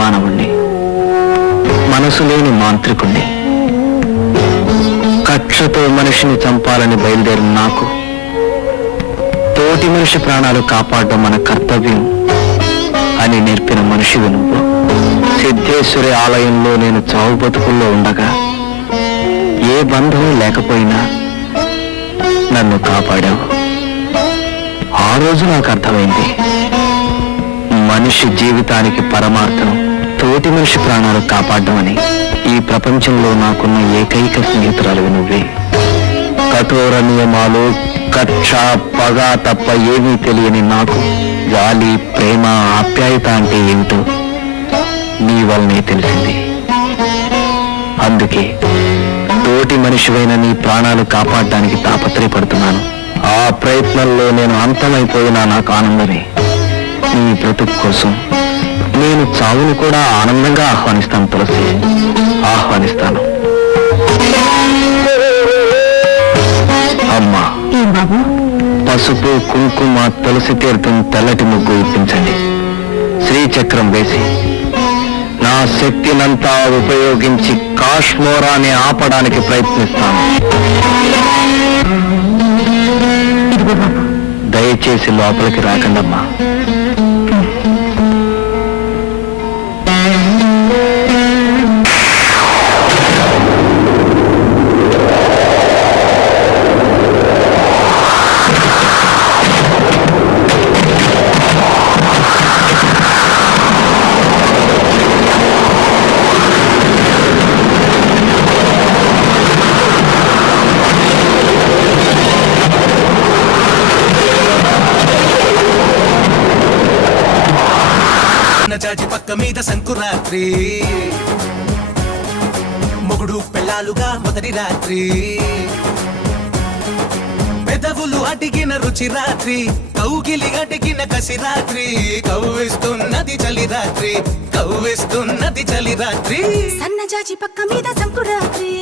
మానవుణ్ణి, మనసు లేని మాంత్రికుణ్ణి. కక్షతో మనిషిని చంపాలని బయలుదేరిన నాకు తోటి మనిషి ప్రాణాలు కాపాడడం మన కర్తవ్యం అని నేర్పిన మనిషివి నువ్వు. సిద్ధేశ్వరి ఆలయంలో నేను చావు బతుకుల్లో ఉండగా ఏ బంధం లేకపోయినా నన్ను కాపాడావు. ఆ రోజు నాకు అర్థమైంది, మనిషి జీవితానికి పరమార్థం తోటి మనిషి ప్రాణాలు కాపాడడం అని. ఈ ప్రపంచంలో నాకున్న ఏకైక స్నేహితురాలు నువ్వే. కఠోర నియమాలు, కక్ష, పగ తప్ప ఏమీ తెలియని నాకు జాలి, ప్రేమ, ఆప్యాయత అంటే ఏమిటో నీ వల్లనే తెలిసింది. అందుకే తోటి మనిషివైన నీ ప్రాణాలు కాపాడడానికి తాపత్రయపడుతున్నాను. ఆ ప్రయత్నంలో నేను అంతమైపోయినా నాకు ఆనందమే. నీ బ్రతుకు కోసం నేను చావును కూడా ఆనందంగా ఆహ్వానిస్తాను తులసి, ఆహ్వానిస్తాను. అమ్మా, బాబు, పసుపు, కుంకుమ, తులసి తీర్థం, తెల్లటి ముగ్గు ఇప్పించండి. శ్రీచక్రం వేసి నా శక్తినంతా ఉపయోగించి కాశ్మోరాన్ని ఆపడానికి ప్రయత్నిస్తాను. దయచేసి లోపలికి రాకండమ్మా. చాచి పక్క మీద సంకురాత్రి, మొగుడు పెళ్ళాలుగా మొదటి రాత్రి, పెదవులు అడిగిన రుచి రాత్రి, కౌగిలి అడిగిన కసి రాత్రి, కవ్విస్తున్నది చలి రాత్రి, కవ్విస్తున్నది చలి రాత్రి. సన్నజాజి పక్క మీద సంకురాత్రి,